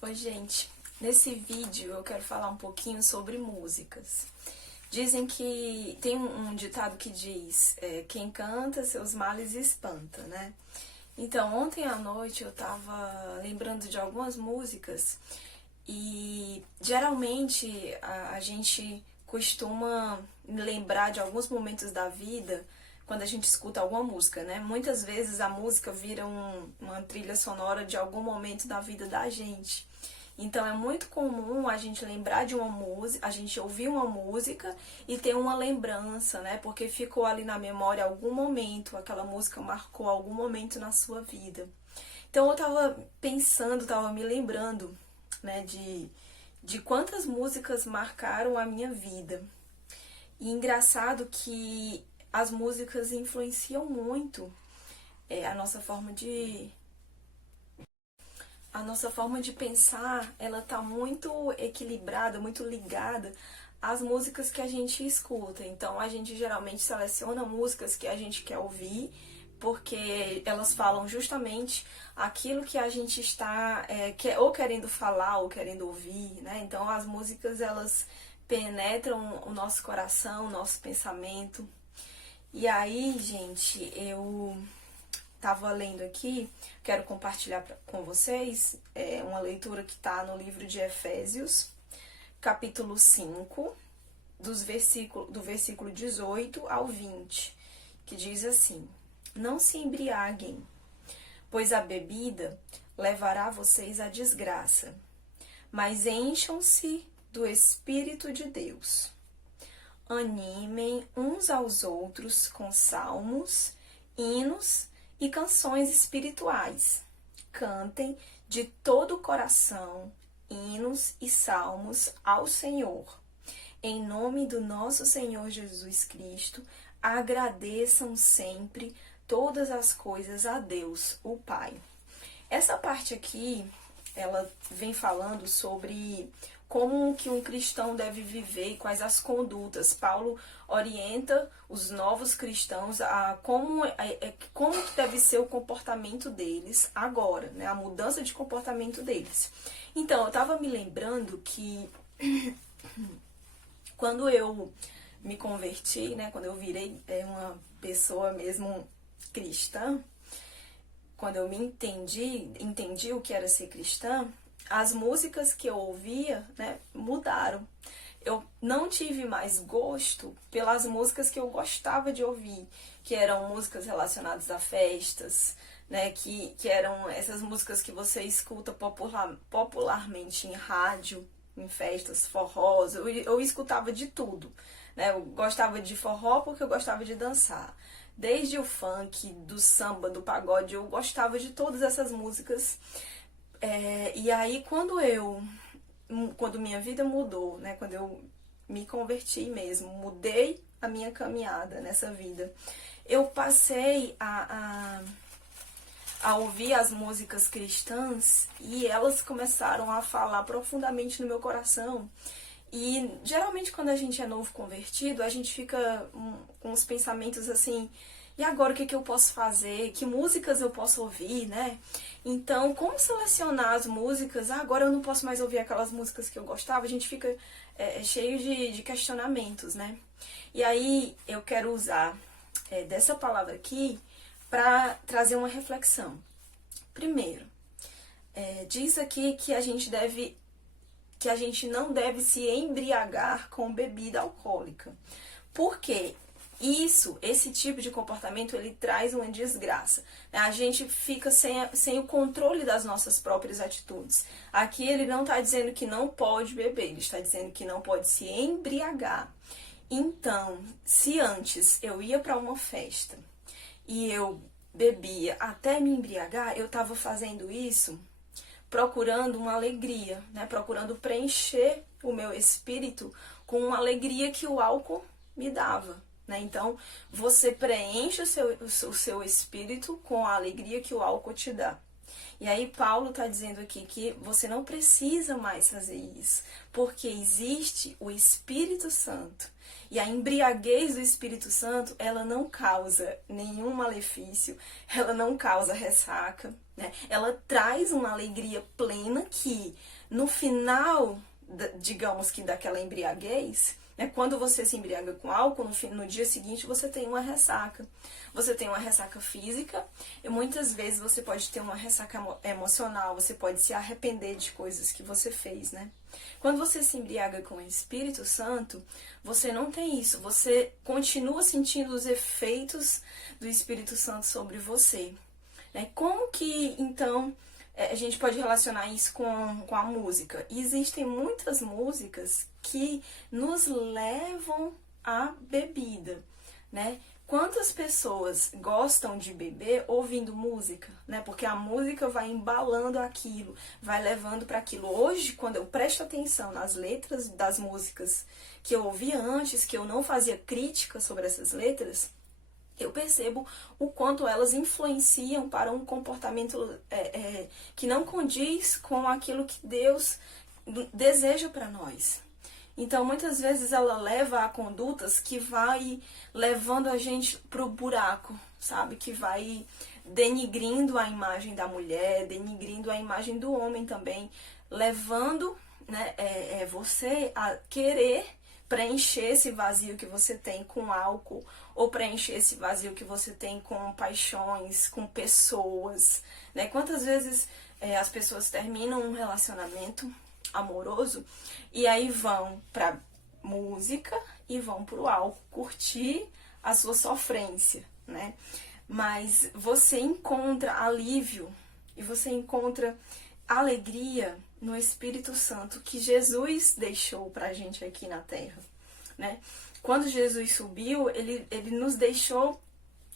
Oi, gente. Nesse vídeo eu quero falar um pouquinho sobre músicas. Dizem que tem um ditado que diz, quem canta seus males espanta, né? Então, ontem à noite eu tava lembrando de algumas músicas e geralmente a gente costuma lembrar de alguns momentos da vida quando a gente escuta alguma música, né? Muitas vezes a música vira uma trilha sonora de algum momento da vida da gente. Então é muito comum a gente lembrar de uma música, a gente ouvir uma música e ter uma lembrança, né? Porque ficou ali na memória algum momento, aquela música marcou algum momento na sua vida. Então eu tava pensando, tava me lembrando, né, de quantas músicas marcaram a minha vida. E engraçado que as músicas influenciam muito a nossa forma de pensar. Ela tá muito equilibrada, muito ligada às músicas que a gente escuta. Então a gente geralmente seleciona músicas que a gente quer ouvir, porque elas falam justamente aquilo que a gente está ou querendo falar ou querendo ouvir, né? Então as músicas, elas penetram o nosso coração, o nosso pensamento. E aí, gente, eu tava lendo aqui, quero compartilhar com vocês uma leitura que está no livro de Efésios, capítulo 5, do versículo 18 ao 20, que diz assim: Não se embriaguem, pois a bebida levará vocês à desgraça, mas encham-se do Espírito de Deus. Animem uns aos outros com salmos, hinos e canções espirituais. Cantem de todo o coração hinos e salmos ao Senhor. Em nome do nosso Senhor Jesus Cristo, agradeçam sempre todas as coisas a Deus, o Pai. Essa parte aqui, ela vem falando sobre como que um cristão deve viver e quais as condutas. Paulo orienta os novos cristãos a como que deve ser o comportamento deles agora, né? A mudança de comportamento deles. Então, eu estava me lembrando que quando eu me converti, né? Quando eu virei uma pessoa mesmo cristã, quando eu me entendi o que era ser cristã, as músicas que eu ouvia, né, mudaram. Eu não tive mais gosto pelas músicas que eu gostava de ouvir, que eram músicas relacionadas a festas, né, que eram essas músicas que você escuta popularmente em rádio, em festas, forrós. Eu escutava de tudo, né? Eu gostava de forró porque eu gostava de dançar. Desde o funk, do samba, do pagode, eu gostava de todas essas músicas. E aí, quando minha vida mudou, né? Quando eu me converti mesmo, mudei a minha caminhada nessa vida, eu passei a ouvir as músicas cristãs e elas começaram a falar profundamente no meu coração. E geralmente quando a gente é novo convertido, a gente fica com os pensamentos assim: e agora o que eu posso fazer? Que músicas eu posso ouvir, né? Então, como selecionar as músicas? Agora eu não posso mais ouvir aquelas músicas que eu gostava. A gente fica cheio de questionamentos, né? E aí eu quero usar dessa palavra aqui para trazer uma reflexão. Primeiro, diz aqui que a gente não deve se embriagar com bebida alcoólica. Por quê? Esse tipo de comportamento, ele traz uma desgraça. A gente fica sem o controle das nossas próprias atitudes. Aqui ele não está dizendo que não pode beber, ele está dizendo que não pode se embriagar. Então, se antes eu ia para uma festa e eu bebia até me embriagar, eu estava fazendo isso procurando uma alegria, né? Procurando preencher o meu espírito com uma alegria que o álcool me dava. Né? Então, você preenche o seu espírito com a alegria que o álcool te dá. E aí Paulo está dizendo aqui que você não precisa mais fazer isso, porque existe o Espírito Santo. E a embriaguez do Espírito Santo, ela não causa nenhum malefício, ela não causa ressaca, né? Ela traz uma alegria plena que no final, digamos que daquela embriaguez, né, quando você se embriaga com álcool, no dia seguinte você tem uma ressaca. Você tem uma ressaca física e muitas vezes você pode ter uma ressaca emocional, você pode se arrepender de coisas que você fez, né? Quando você se embriaga com o Espírito Santo, você não tem isso, você continua sentindo os efeitos do Espírito Santo sobre você. Né? Como que, então, a gente pode relacionar isso com a música? Existem muitas músicas que nos levam à bebida, né? Quantas pessoas gostam de beber ouvindo música, né? Porque a música vai embalando aquilo, vai levando para aquilo. Hoje, quando eu presto atenção nas letras das músicas que eu ouvia antes, que eu não fazia crítica sobre essas letras, eu percebo o quanto elas influenciam para um comportamento que não condiz com aquilo que Deus deseja para nós. Então, muitas vezes ela leva a condutas que vai levando a gente pro buraco, sabe? Que vai denigrindo a imagem da mulher, denigrindo a imagem do homem também, levando, né, você a querer preencher esse vazio que você tem com álcool, ou preencher esse vazio que você tem com paixões, com pessoas, né? Quantas vezes as pessoas terminam um relacionamento amoroso e aí vão pra música e vão pro álcool curtir a sua sofrência, né? Mas você encontra alívio e você encontra alegria no Espírito Santo que Jesus deixou pra gente aqui na Terra, né? Quando Jesus subiu, ele nos deixou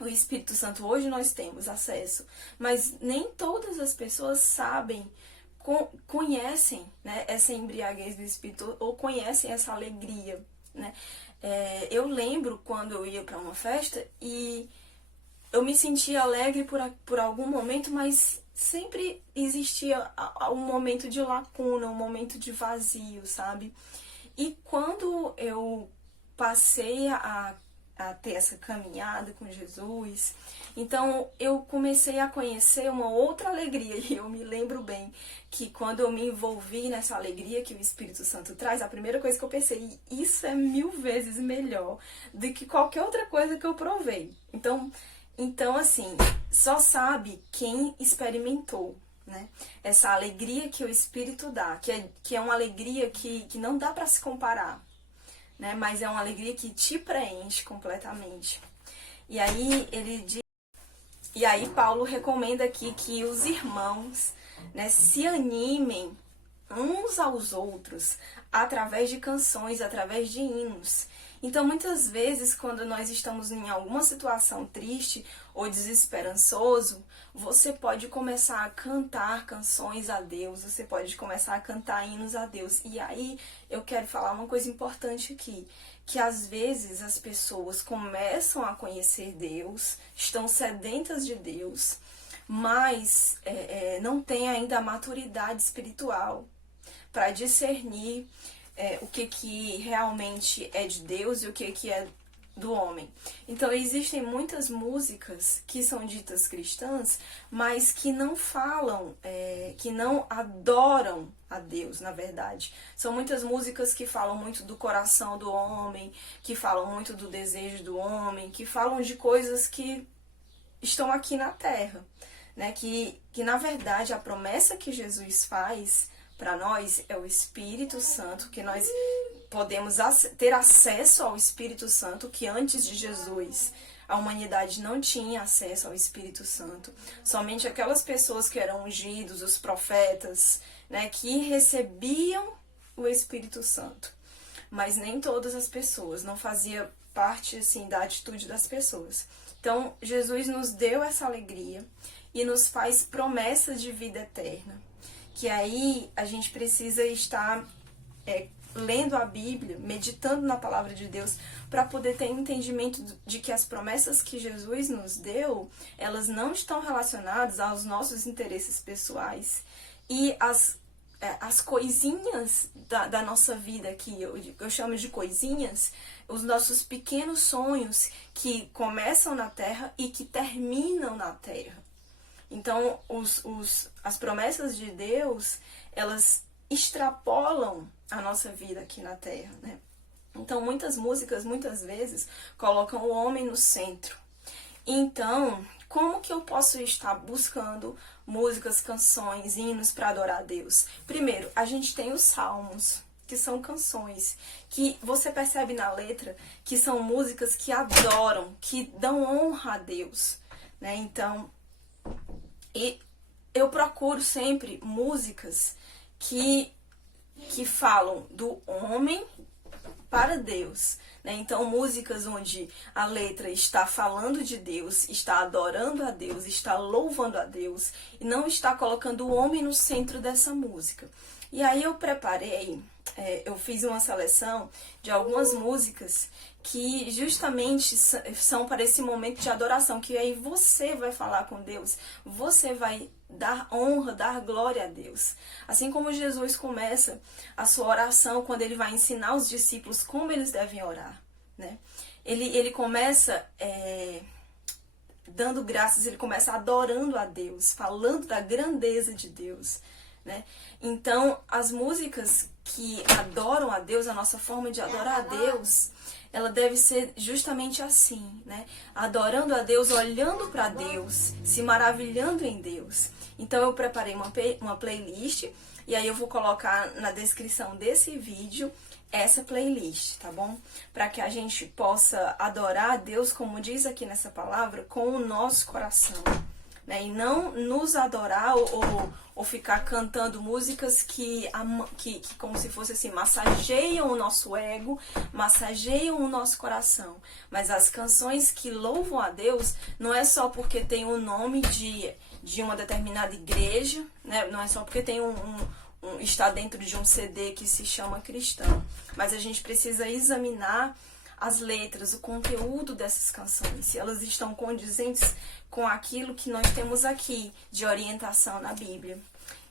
o Espírito Santo. Hoje nós temos acesso, mas nem todas as pessoas sabem, conhecem, né, essa embriaguez do Espírito, ou conhecem essa alegria, né? Eu lembro quando eu ia para uma festa e eu me sentia alegre por algum momento, mas sempre existia um momento de lacuna, um momento de vazio, sabe? E quando eu passei a ter essa caminhada com Jesus, então eu comecei a conhecer uma outra alegria. E eu me lembro bem que quando eu me envolvi nessa alegria que o Espírito Santo traz, a primeira coisa que eu pensei, isso é 1000 vezes melhor do que qualquer outra coisa que eu provei. Então assim, só sabe quem experimentou, né? Essa alegria que o Espírito dá, que é uma alegria que não dá para se comparar, né? Mas é uma alegria que te preenche completamente. E aí Paulo recomenda aqui que os irmãos, né, se animem uns aos outros através de canções, através de hinos. Então, muitas vezes, quando nós estamos em alguma situação triste ou desesperançoso, você pode começar a cantar canções a Deus, você pode começar a cantar hinos a Deus. E aí, eu quero falar uma coisa importante aqui, que às vezes as pessoas começam a conhecer Deus, estão sedentas de Deus, mas não têm ainda a maturidade espiritual para discernir o que realmente é de Deus e o que é do homem. Então, existem muitas músicas que são ditas cristãs, mas que não falam, que não adoram a Deus, na verdade. São muitas músicas que falam muito do coração do homem, que falam muito do desejo do homem, que falam de coisas que estão aqui na terra, né? Que na verdade a promessa que Jesus faz para nós é o Espírito Santo, que nós podemos ter acesso ao Espírito Santo, que antes de Jesus a humanidade não tinha acesso ao Espírito Santo. Somente aquelas pessoas que eram ungidos, os profetas, né, que recebiam o Espírito Santo. Mas nem todas as pessoas, não fazia parte assim da atitude das pessoas. Então, Jesus nos deu essa alegria e nos faz promessas de vida eterna. Que aí a gente precisa estar lendo a Bíblia, meditando na palavra de Deus, para poder ter entendimento de que as promessas que Jesus nos deu, elas não estão relacionadas aos nossos interesses pessoais. E as coisinhas da nossa vida aqui, eu chamo de coisinhas, os nossos pequenos sonhos que começam na terra e que terminam na terra. Então, as promessas de Deus, elas extrapolam a nossa vida aqui na Terra, né? Então, muitas músicas, muitas vezes, colocam o homem no centro. Então, como que eu posso estar buscando músicas, canções, hinos para adorar a Deus? Primeiro, a gente tem os salmos, que são canções, que você percebe na letra que são músicas que adoram, que dão honra a Deus, né? Então, eu procuro sempre músicas que falam do homem para Deus, né? Então, músicas onde a letra está falando de Deus, está adorando a Deus, está louvando a Deus e não está colocando o homem no centro dessa música. E aí eu preparei, eu fiz uma seleção de algumas músicas que justamente são para esse momento de adoração, que aí você vai falar com Deus, você vai dar honra, dar glória a Deus. Assim como Jesus começa a sua oração quando ele vai ensinar os discípulos como eles devem orar, né? Ele começa dando graças, ele começa adorando a Deus, falando da grandeza de Deus, né? Então, as músicas que adoram a Deus, a nossa forma de adorar a Deus, ela deve ser justamente assim, né? Adorando a Deus, olhando para Deus, se maravilhando em Deus. Então, eu preparei uma playlist e aí eu vou colocar na descrição desse vídeo essa playlist, tá bom? Para que a gente possa adorar a Deus, como diz aqui nessa palavra, com o nosso coração, né? E não nos adorar ou ficar cantando músicas que como se fosse assim, massageiam o nosso ego, massageiam o nosso coração. Mas as canções que louvam a Deus não é só porque tem o nome de uma determinada igreja, né? Não é só porque tem está dentro de um CD que se chama cristão. Mas a gente precisa examinar as letras, o conteúdo dessas canções, se elas estão condizentes com aquilo que nós temos aqui de orientação na Bíblia.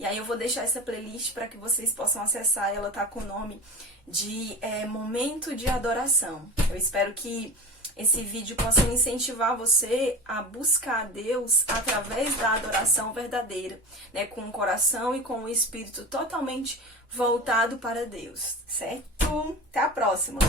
E aí eu vou deixar essa playlist para que vocês possam acessar. Ela tá com o nome de Momento de Adoração. Eu espero que esse vídeo possa incentivar você a buscar a Deus através da adoração verdadeira, né? Com o coração e com o espírito totalmente voltado para Deus, certo? Até a próxima!